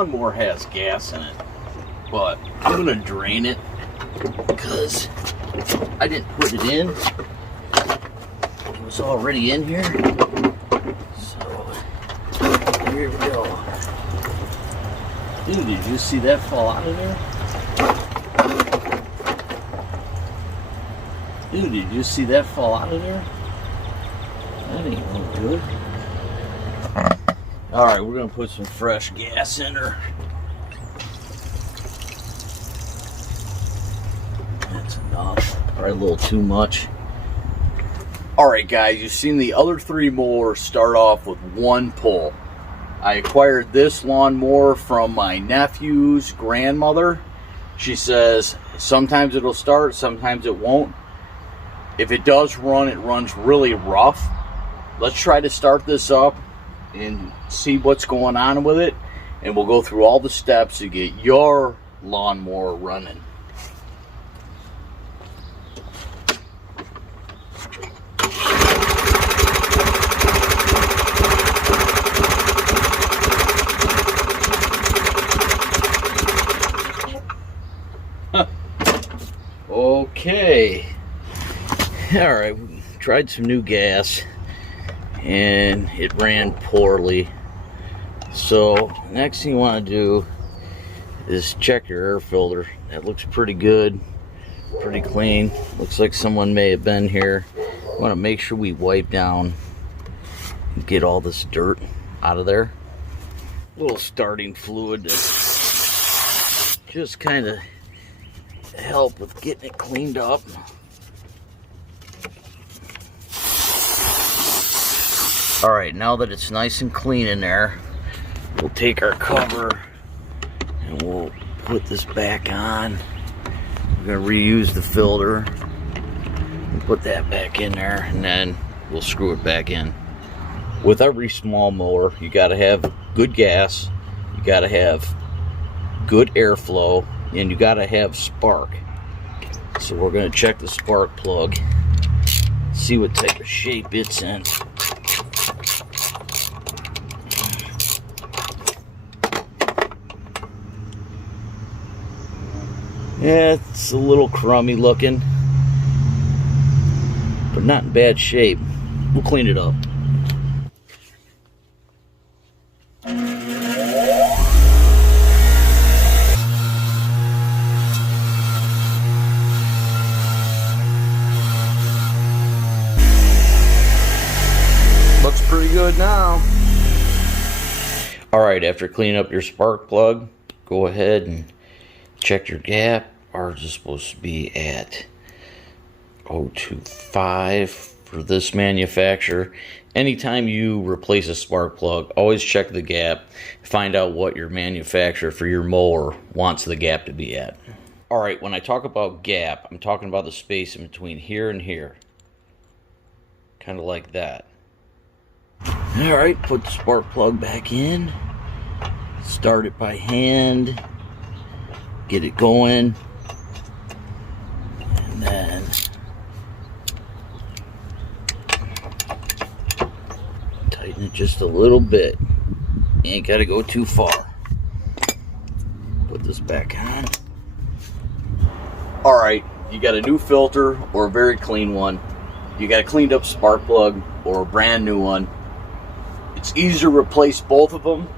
lawnmower has gas in it, but I'm gonna drain it because I didn't put it in. It was already in here. So here we go. Dude, did you see that fall out of there? Dude, did you see that fall out of there? That ain't no good. Alright, we're gonna put some fresh gas in her. That's enough. Probably a little too much. Alright guys, you've seen the other three mowers start off with one pull. I acquired this lawnmower from my nephew's grandmother. She says sometimes it'll start, sometimes it won't. If it does run, it runs really rough. Let's try to start this up and see what's going on with it, and we'll go through all the steps to get your lawnmower running. Okay. Alright, we tried some new gas and it ran poorly. So next thing you want to do is check your air filter. That looks pretty good, pretty clean. Looks like someone may have been here. We want to make sure we wipe down and get all this dirt out of there. A little starting fluid to just kind of help with getting it cleaned up. Alright, now that it's nice and clean in there, we'll take our cover and we'll put this back on. We're going to reuse the filter and put that back in there, and then we'll screw it back in. With every small mower, you got to have good gas, you got to have good airflow, and you got to have spark. So we're going to check the spark plug, see what type of shape it's in. Yeah, it's a little crummy looking, but not in bad shape. We'll clean it up. Looks pretty good now. Alright, after cleaning up your spark plug, go ahead and check your gap. Ours is supposed to be at 0.25 for this manufacturer. Anytime you replace a spark plug, always check the gap. Find out what your manufacturer for your mower wants the gap to be at. Alright, when I talk about gap, I'm talking about the space in between here and here. Kind of like that. Alright, put the spark plug back in. Start it by hand. Get it going. And then tighten it just a little bit. Ain't got to go too far. Put this back on. Alright, you got a new filter or a very clean one. You got a cleaned up spark plug or a brand new one. It's easier to replace both of them,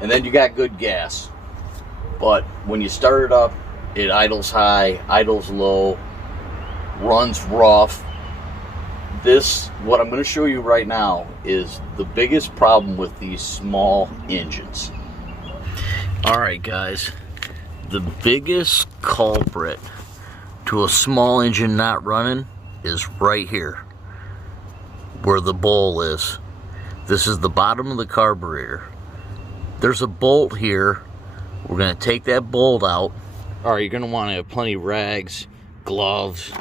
and then you got good gas. But when you start it up, it idles high, idles low, runs rough. What I'm going to show you right now is the biggest problem with these small engines. Alright guys, the biggest culprit to a small engine not running is right here, where the bowl is. This is the bottom of the carburetor. There's a bolt here. We're going to take that bolt out. Alright, you're going to want to have plenty of rags, gloves,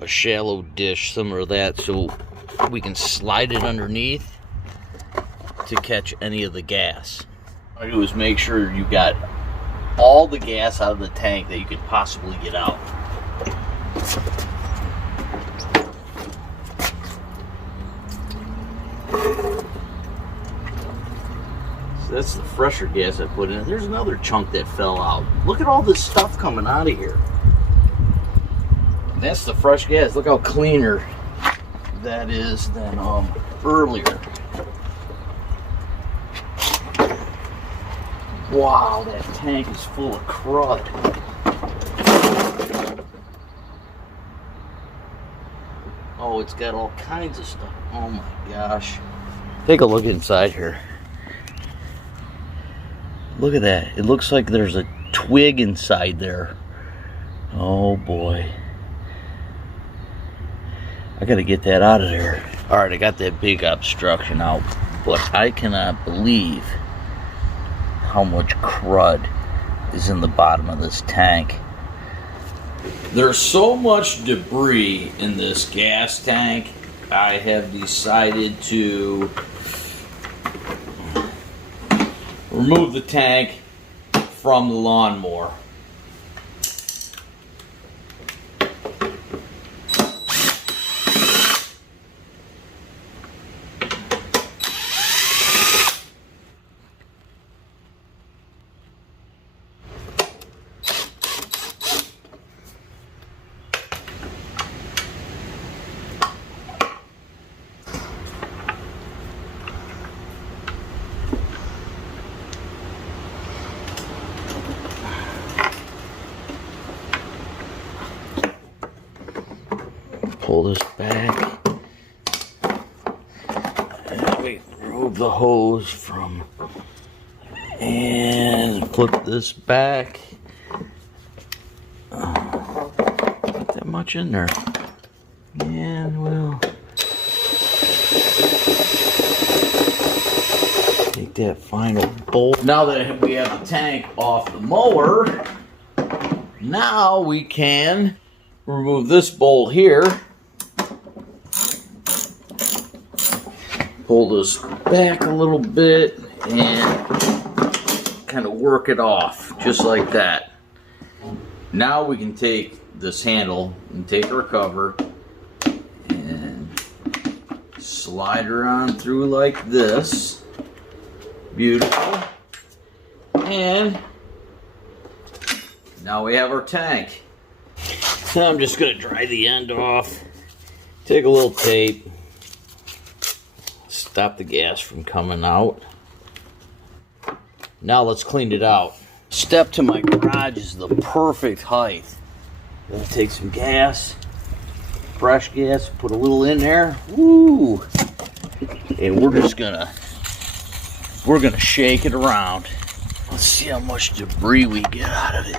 a shallow dish, some of that, so we can slide it underneath to catch any of the gas. What I do is make sure you got all the gas out of the tank that you could possibly get out. That's the fresher gas I put in. There's another chunk that fell out. Look at all this stuff coming out of here. That's the fresh gas. Look how cleaner that is than earlier. Wow, that tank is full of crud. Oh, it's got all kinds of stuff. Oh my gosh. Take a look inside here. Look at that. It looks like there's a twig inside there. Oh boy. I gotta get that out of there. Alright, I got that big obstruction out, but I cannot believe how much crud is in the bottom of this tank. There's so much debris in this gas tank, I have decided to remove the tank from the lawnmower. Pull this back, and we remove the hose from, and flip this back. Not that much in there, and we'll take that final bolt. Now that we have the tank off the mower, now we can remove this bolt here. Pull this back a little bit and kind of work it off just like that. Now we can take this handle and take our cover and slide her on through like this. Beautiful. And now we have our tank. So I'm just going to dry the end off. Take a little tape. Stop the gas from coming out. Now let's clean it out. Step to my garage is the perfect height. Gonna take some gas, fresh gas, put a little in there. Woo! And we're gonna shake it around. Let's see how much debris we get out of it.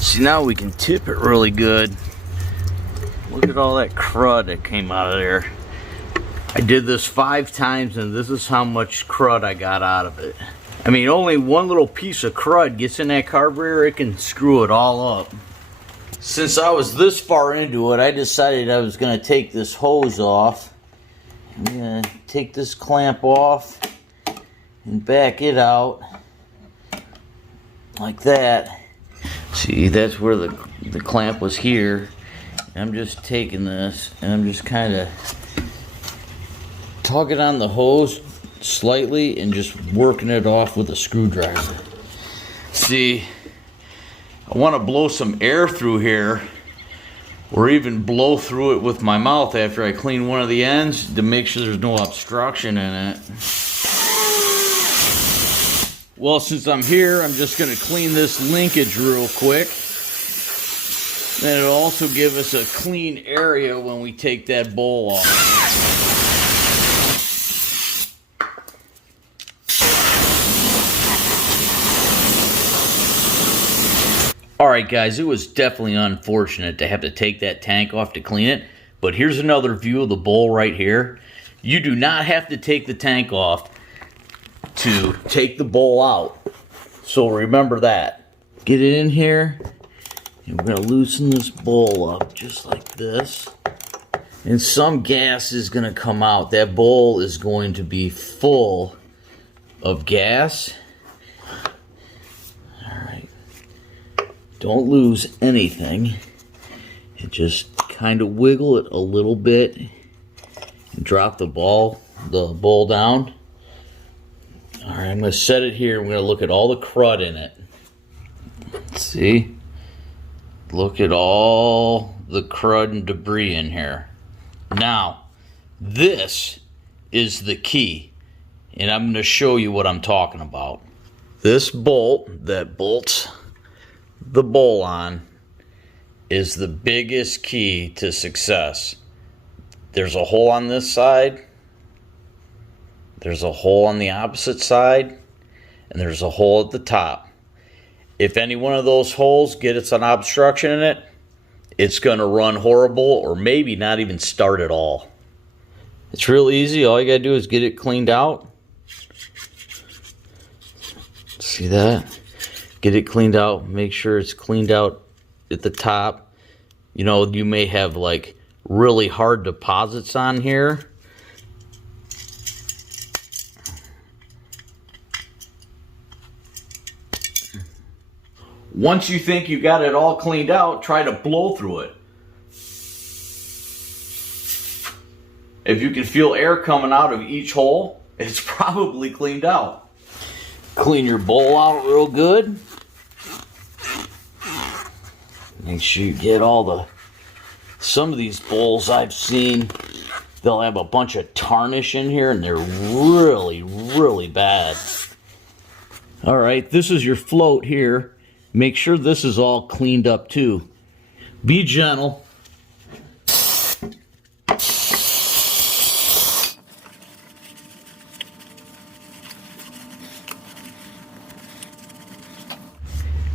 See, now we can tip it really good. Look at all that crud that came out of there. I did this 5 times and this is how much crud I got out of it. I mean, only one little piece of crud gets in that carburetor, it can screw it all up. Since I was this far into it, I decided I was going to take this hose off. I'm going to take this clamp off and back it out like that. See, that's where the clamp was here. I'm just taking this and I'm just kind of tugging on the hose slightly and just working it off with a screwdriver. See, I want to blow some air through here, or even blow through it with my mouth after I clean one of the ends to make sure there's no obstruction in it. Well, since I'm here, I'm just going to clean this linkage real quick. Then it'll also give us a clean area when we take that bowl off. Alright guys, it was definitely unfortunate to have to take that tank off to clean it, but here's another view of the bowl right here. You do not have to take the tank off to take the bowl out, so remember that. Get it in here, and we're going to loosen this bowl up just like this, and some gas is going to come out. That bowl is going to be full of gas. Don't lose anything. You just kind of wiggle it a little bit and drop the bowl down. All right, I'm going to set it here. I'm going to look at all the crud in it. See? Look at all the crud and debris in here. Now, this is the key, and I'm going to show you what I'm talking about. This bolt that bolts the bowl on is the biggest key to success. There's a hole on this side, there's a hole on the opposite side, and there's a hole at the top. If any one of those holes gets an obstruction in it, it's going to run horrible or maybe not even start at all. It's real easy. All you got to do is get it cleaned out. See that? Get it cleaned out. Make sure it's cleaned out at the top. You know, you may have like really hard deposits on here. Once you think you got it all cleaned out, try to blow through it. If you can feel air coming out of each hole, it's probably cleaned out. Clean your bowl out real good. Make sure you get all the... Some of these bowls I've seen, they'll have a bunch of tarnish in here and they're really, really bad. Alright, this is your float here. Make sure this is all cleaned up too. Be gentle.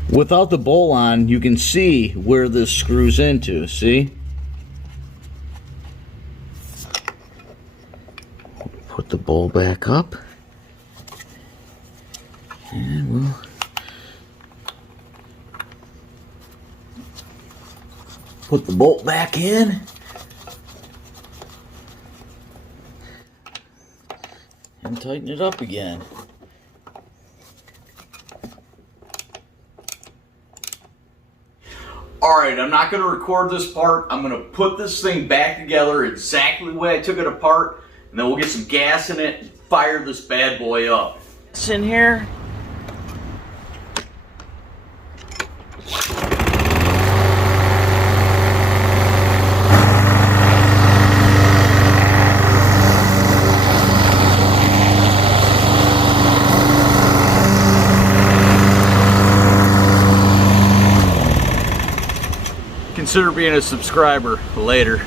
Without the bowl on, you can see where this screws into, see? Put the bowl back up. And we'll put the bolt back in. And tighten it up again. Alright, I'm not going to record this part. I'm going to put this thing back together exactly the way I took it apart. And then we'll get some gas in it and fire this bad boy up. It's in here. Consider being a subscriber later.